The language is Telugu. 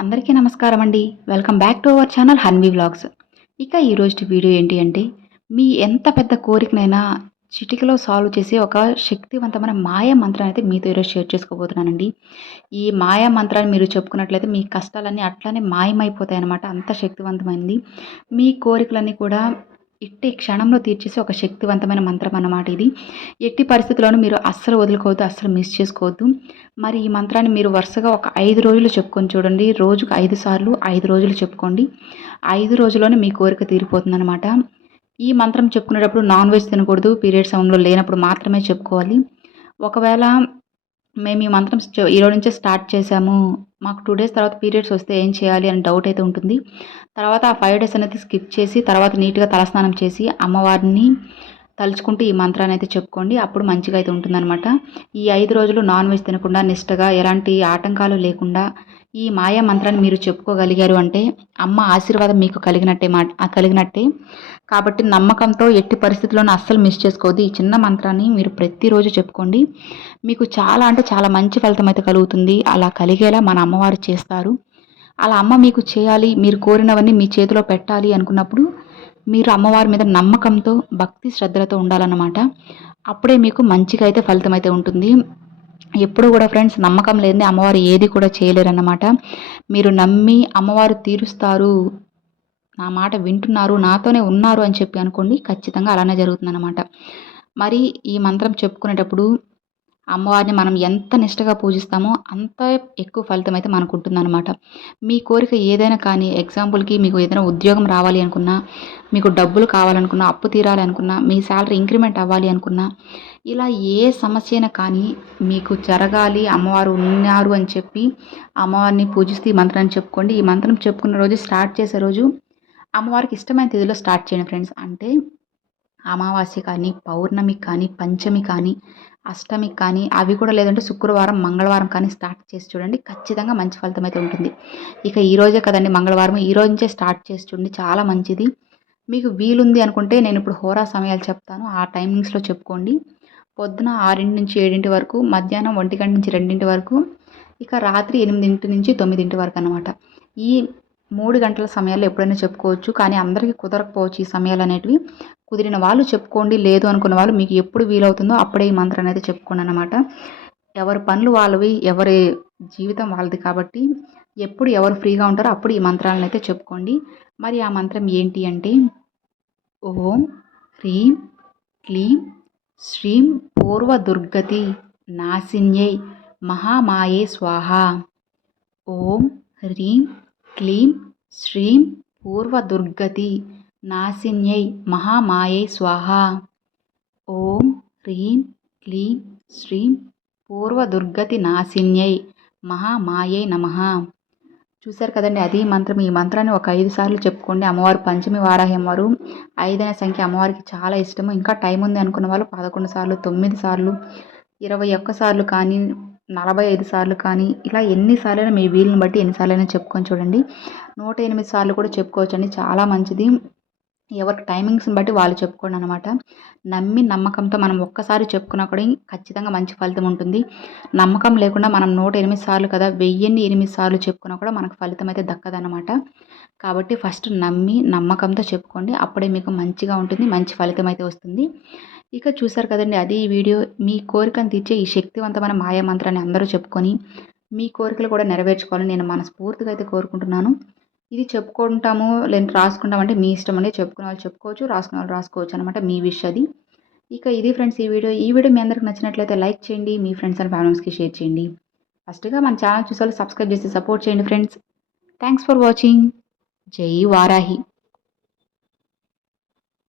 అందరికీ నమస్కారం అండి. Welcome back to our channel Hanvi vlogs. ఇక ఈరోజు వీడియో ఏంటి అంటే మీ ఎంత పెద్ద కోరికనైనా చిటికలో సాల్వ్ చేసే ఒక శక్తివంతమైన మాయా మంత్రాన్ని అయితే మీతో ఈరోజు షేర్ చేసుకోబోతున్నానండి. ఈ మాయా మంత్రాన్ని మీరు చెప్పుకున్నట్లయితే మీ కష్టాలన్నీ అట్లానే మాయమైపోతాయి అన్నమాట అంత శక్తివంతమైంది. మీ కోరికలన్నీ కూడా ఇట్టి క్షణంలో తీర్చేసి ఒక శక్తివంతమైన మంత్రం అన్నమాట ఇది. ఎట్టి పరిస్థితుల్లోనూ మీరు అస్సలు వదులుకోవద్దు అస్సలు మిస్ చేసుకోవద్దు. మరి ఈ మంత్రాన్ని మీరు వరుసగా ఒక ఐదు రోజులు చెప్పుకొని చూడండి. రోజుకు ఐదు సార్లు ఐదు రోజులు చెప్పుకోండి. ఐదు రోజుల్లోనే మీ కోరిక తీరిపోతుందన్నమాట. ఈ మంత్రం చెప్పుకునేటప్పుడు నాన్ వెజ్ తినకూడదు పీరియడ్ సమయంలో లేనప్పుడు మాత్రమే చెప్పుకోవాలి. ఒకవేళ మేము ఈ మంత్రం ఈరోజు నుంచే స్టార్ట్ చేసాము మాకు టూ డేస్ తర్వాత పీరియడ్స్ వస్తే ఏం చేయాలి అని డౌట్ అయితే ఉంటుంది. తర్వాత ఆ ఫైవ్ డేస్ అనేది స్కిప్ చేసి తర్వాత నీట్గా తలస్నానం చేసి అమ్మవారిని తలుచుకుంటూ ఈ మంత్రాన్ని అయితే చెప్పుకోండి. అప్పుడు మంచిగా అయితే ఉంటుందన్నమాట. ఈ ఐదు రోజులు నాన్ వెజ్ తినకుండా నిష్టగా ఎలాంటి ఆటంకాలు లేకుండా ఈ మాయా మంత్రాన్ని మీరు చెప్పుకోగలిగారు అంటే అమ్మ ఆశీర్వాదం మీకు కలిగినట్టే మా కలిగినట్టే. కాబట్టి నమ్మకంతో ఎట్టి పరిస్థితుల్లోనూ అస్సలు మిస్ చేసుకోవద్దు. ఈ చిన్న మంత్రాన్ని మీరు ప్రతిరోజు చెప్పుకోండి. మీకు చాలా అంటే చాలా మంచి ఫలితం అయితే కలుగుతుంది. అలా కలిగేలా మన అమ్మవారు చేస్తారు. అలా అమ్మ మీకు చేయాలి మీరు కోరినవన్నీ మీ చేతిలో పెట్టాలి అనుకున్నప్పుడు మీరు అమ్మవారి మీద నమ్మకంతో భక్తి శ్రద్ధలతో ఉండాలన్నమాట. అప్పుడే మీకు మంచిగా అయితే ఫలితం అయితే ఉంటుంది. ఎప్పుడు కూడా ఫ్రెండ్స్ నమ్మకం లేని అమ్మవారు ఏది కూడా చేయలేరన్నమాట. మీరు నమ్మి అమ్మవారు తీరుస్తారు నా మాట వింటున్నారు నాతోనే ఉన్నారు అని చెప్పి అనుకోండి ఖచ్చితంగా అలానే జరుగుతుందన్నమాట. మరి ఈ మంత్రం చెప్పుకునేటప్పుడు అమ్మవారిని మనం ఎంత నిష్టగా పూజిస్తామో అంత ఎక్కువ ఫలితం అయితే మనకు ఉంటుందన్నమాట మీ కోరిక ఏదైనా కానీ ఎగ్జాంపుల్కి మీకు ఏదైనా ఉద్యోగం రావాలి అనుకున్నా మీకు డబ్బులు కావాలనుకున్నా అప్పు తీరాలి అనుకున్నా మీ శాలరీ ఇంక్రిమెంట్ అవ్వాలి అనుకున్నా ఇలా ఏ సమస్య కానీ మీకు జరగాలి అమ్మవారు ఉన్నారు అని చెప్పి అమ్మవారిని పూజిస్తూ ఈ మంత్రాన్ని చెప్పుకోండి. ఈ మంత్రం చెప్పుకున్న రోజు స్టార్ట్ చేసే రోజు అమ్మవారికి ఇష్టమైన తేదీలో స్టార్ట్ చేయండి ఫ్రెండ్స్. అంటే అమావాస్య కానీ పౌర్ణమి కానీ పంచమి కానీ అష్టమి కానీ అవి కూడా లేదంటే శుక్రవారం మంగళవారం కానీ స్టార్ట్ చేసి చూడండి. ఖచ్చితంగా మంచి ఫలితం అయితే ఉంటుంది. ఇక ఈ రోజే కదండి మంగళవారం. ఈ రోజు నుంచే స్టార్ట్ చేసి చూడండి. చాలా మంచిది. మీకు వీలుంది అనుకుంటే నేను ఇప్పుడు హోరా సమయాలు చెప్తాను. ఆ టైమింగ్స్లో చెప్పుకోండి. పొద్దున ఆరింటి నుంచి ఏడింటి వరకు మధ్యాహ్నం ఒంటి గంట నుంచి రెండింటి వరకు ఇక రాత్రి ఎనిమిదింటి నుంచి తొమ్మిదింటి వరకు అనమాట ఈ మూడు గంటల సమయాల్లో ఎప్పుడైనా చెప్పుకోవచ్చు కానీ అందరికీ కుదరకపోవచ్చు ఈ సమయాలు అనేటివి. కుదిరిన వాళ్ళు చెప్పుకోండి లేదు అనుకున్న వాళ్ళు మీకు ఎప్పుడు వీలవుతుందో అప్పుడే ఈ మంత్రం అనేది చెప్పుకోండి అనమాట ఎవరి పనులు వాళ్ళవి ఎవరి జీవితం వాళ్ళది కాబట్టి ఎప్పుడు ఎవరు ఫ్రీగా ఉంటారో అప్పుడు ఈ మంత్రాలను అయితే చెప్పుకోండి. మరి ఆ మంత్రం ఏంటి అంటే ఓం హ్రీం క్లీం శ్రీం పూర్వదుర్గతి నాశిన్యై మహామాయే స్వాహ ఓం హ్రీం క్లీం శ్రీం పూర్వదుర్గతి నాశిన్యై మహామాయే స్వాహ ఓం హ్రీం క్లీం శ్రీం పూర్వదుర్గతి నాశిన్యై మహామాయే నమ చూశారు కదండి అది మంత్రం. ఈ మంత్రాన్ని ఒక ఐదు సార్లు చెప్పుకోండి. అమ్మవారు పంచమి వారాహి అమ్మవారు ఐదైన సంఖ్య అమ్మవారికి చాలా ఇష్టము. ఇంకా టైం ఉంది అనుకున్న వాళ్ళు పదకొండు సార్లు తొమ్మిది సార్లు ఇరవై ఒక్క సార్లు కానీ నలభై ఐదు సార్లు కానీ ఇలా ఎన్నిసార్లైనా మీ వీలుని బట్టి ఎన్నిసార్లైనా చెప్పుకొని చూడండి. నూట ఎనిమిది సార్లు కూడా చెప్పుకోవచ్చండి. చాలా మంచిది. ఎవరికి టైమింగ్స్ని బట్టి వాళ్ళు చెప్పుకోండి అనమాట నమ్మి నమ్మకంతో మనం ఒక్కసారి చెప్పుకున్నా కూడా ఖచ్చితంగా మంచి ఫలితం ఉంటుంది. నమ్మకం లేకుండా మనం నూట ఎనిమిది సార్లు కదా వెయ్యిన్ని ఎనిమిది సార్లు చెప్పుకున్నా కూడా మనకు ఫలితం అయితే దక్కదనమాట కాబట్టి ఫస్ట్ నమ్మి నమ్మకంతో చెప్పుకోండి. అప్పుడే మీకు మంచిగా ఉంటుంది మంచి ఫలితం అయితే వస్తుంది. ఇక చూసారు కదండి అది ఈ వీడియో. మీ కోరికను తీర్చే ఈ శక్తివంతమైన మాయామంత్రాన్ని అందరూ చెప్పుకొని మీ కోరికలు కూడా నెరవేర్చుకోవాలని నేను మనస్ఫూర్తిగా అయితే కోరుకుంటున్నాను. ఇది చెప్పుకుంటాము లేదంటే రాసుకుంటాం అంటే మీ ఇష్టం అండి. చెప్పుకునే వాళ్ళు చెప్పుకోవచ్చు రాసుకునే వాళ్ళు రాసుకోవచ్చు అనమాట మీ విష్ అది. ఇక ఇది ఫ్రెండ్స్ ఈ వీడియో. ఈ వీడియో మీ అందరికి నచ్చినట్లయితే లైక్ చేయండి మీ ఫ్రెండ్స్ అండ్ ఫ్యామిలీస్కి షేర్ చేయండి. ఫస్ట్గా మన ఛానల్ చూసే సబ్స్క్రైబ్ చేసి సపోర్ట్ చేయండి ఫ్రెండ్స్. Thanks for watching. జై వారాహి.